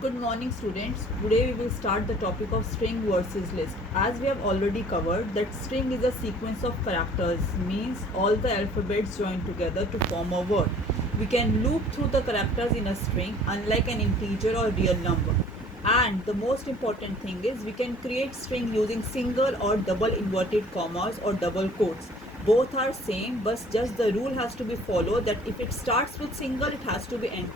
Good morning students. Today we will start the topic of string versus list. As we have already covered that string is a sequence of characters, means all the alphabets join together to form a word. We can loop through the characters in a string unlike an integer or real number. And the most important thing is we can create string using single or double inverted commas or double quotes. Both are same, but just the rule has to be followed that if it starts with single it has to be end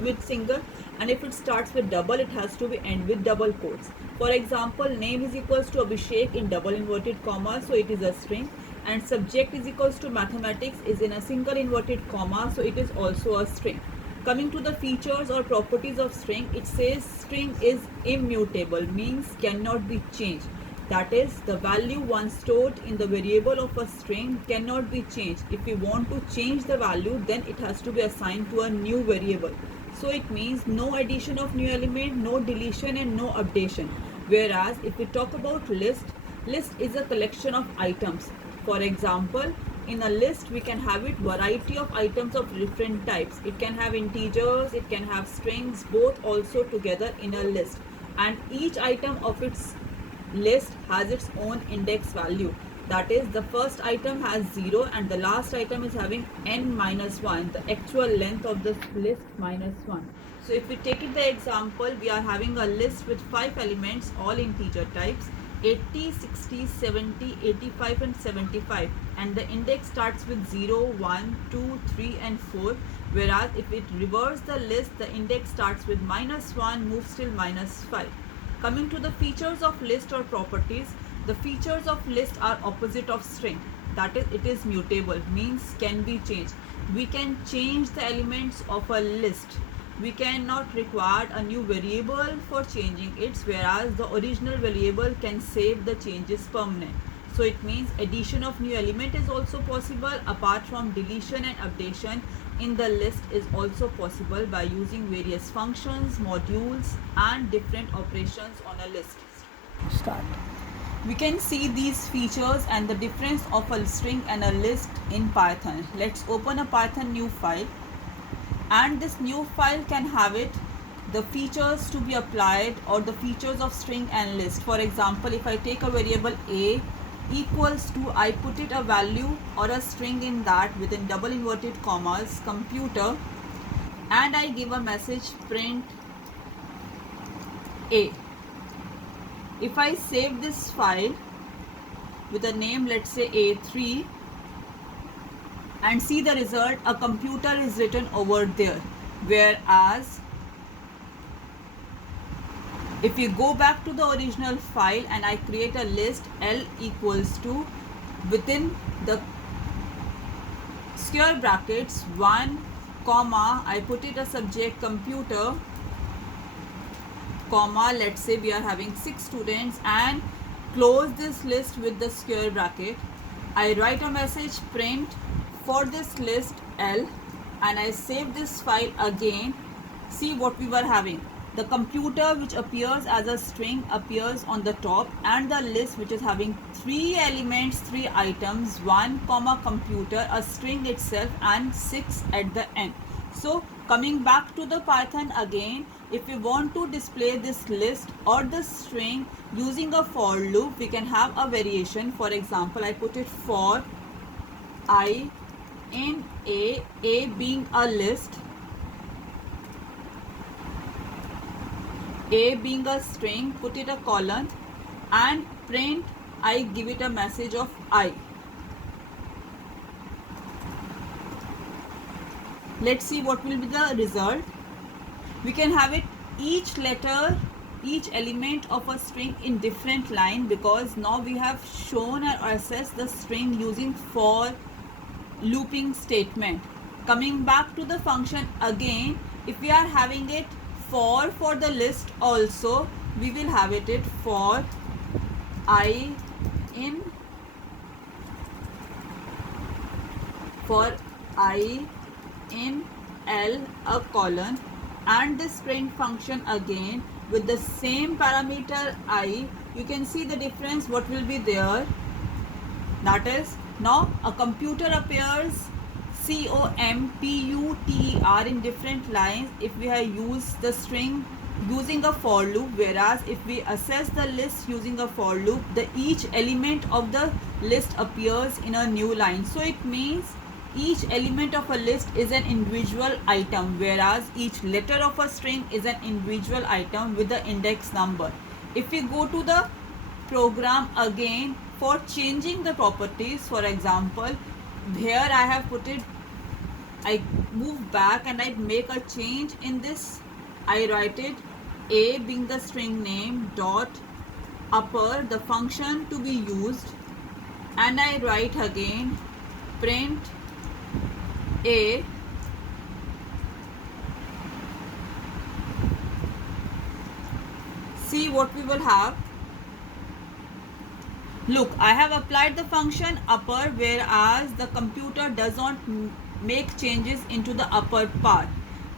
with single, and if it starts with double it has to be end with double quotes. For example, name is equals to Abhishek in double inverted comma, so it is a string, and subject is equals to mathematics is in a single inverted comma, so it is also a string. Coming to the features or properties of string, it says string is immutable, means cannot be changed. That is, the value once stored in the variable of a string cannot be changed. If we want to change the value, then it has to be assigned to a new variable. So it means no addition of new element, no deletion and no updation. Whereas if we talk about list is a collection of items. For example, in a list we can have it variety of items of different types. It can have integers, it can have strings, both also together in a list. And each item of its list has its own index value. That is, the first item has 0 and the last item is having n minus 1, the actual length of the list minus 1. So if we take it the example, we are having a list with 5 elements, all integer types, 80, 60, 70, 85 and 75, and the index starts with 0, 1, 2, 3 and 4, whereas if it reverse the list, the index starts with minus 1, moves till minus 5. Coming to the features of list or properties, the features of list are opposite of string. That is, it is mutable, means can be changed. We can change the elements of a list. We cannot require a new variable for changing it, whereas the original variable can save the changes permanent. So it means addition of new element is also possible apart from deletion and updation in the list is also possible by using various functions, modules and different operations on a list. Start. We can see these features and the difference of a string and a list in Python. Let's open a Python new file, and this new file can have it the features to be applied or the features of string and list. For example, if I take a variable a equals to, I put it a value or a string in that within double inverted commas computer, and I give a message print a. If I save this file with a name, let's say a3, and see the result, a computer is written over there. Whereas if you go back to the original file and I create a list L equals to, within the square brackets 1 comma, I put it a subject computer comma, let's say we are having 6 students, and close this list with the square bracket. I write a message print for this list L, and I save this file again. See what we were having. The computer, which appears as a string, appears on the top, and the list, which is having 3 elements, 3 items, 1 comma computer, a string itself, and 6 at the end. So coming back to the Python again, if we want to display this list or the string using a for loop, we can have a variation. For example, I put it for I in a being a list, a being a string, put it a colon, and print, I give it a message of I. Let's see what will be the result. We can have it each letter, each element of a string in different line, because now we have shown or assessed the string using for looping statement. Coming back to the function again, if we are having it for the list also, we will have it for I in L a colon, and this print function again with the same parameter I. You can see the difference what will be there. That is, now a computer appears COMPUTER in different lines if we have used the string using a for loop, whereas if we access the list using a for loop, the each element of the list appears in a new line. So it means each element of a list is an individual item, whereas each letter of a string is an individual item with the index number. If we go to the program again for changing the properties, for example, here I have put it, I move back and I make a change in this. I write it a being the string name dot upper, the function to be used, and I write again print a see what we will have. Look, I have applied the function upper, whereas the computer does not make changes into the upper part.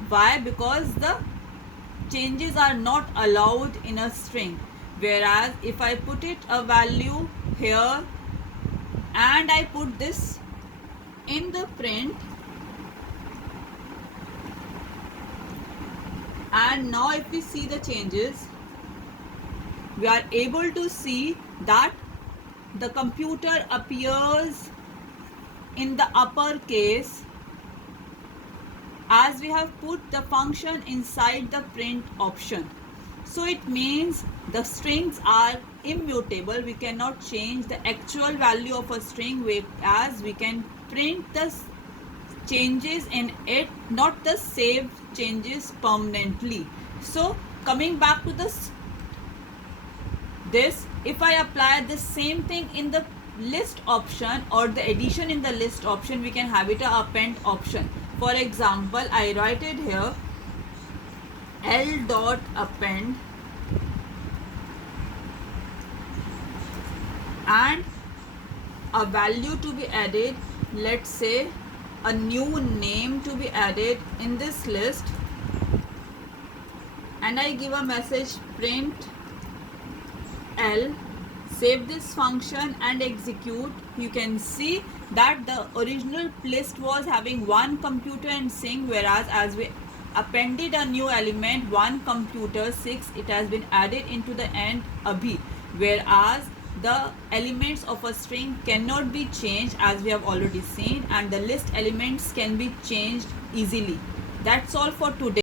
Why? Because the changes are not allowed in a string. Whereas if I put it a value here and I put this in the print, and now if we see the changes, we are able to see that the computer appears in the upper case as we have put the function inside the print option. So it means the strings are immutable. We cannot change the actual value of a string, as we can print the changes in it, not the saved changes permanently. So coming back to this, if I apply the same thing in the list option or the addition in the list option, we can have it a append option. For example, I write it here L dot append and a value to be added, let's say a new name to be added in this list, and I give a message print L, save this function and execute. You can see that the original list was having one computer and sing, whereas as we appended a new element, one computer 6, it has been added into the end abhi, whereas the elements of a string cannot be changed as we have already seen, and the list elements can be changed easily. That's all for today.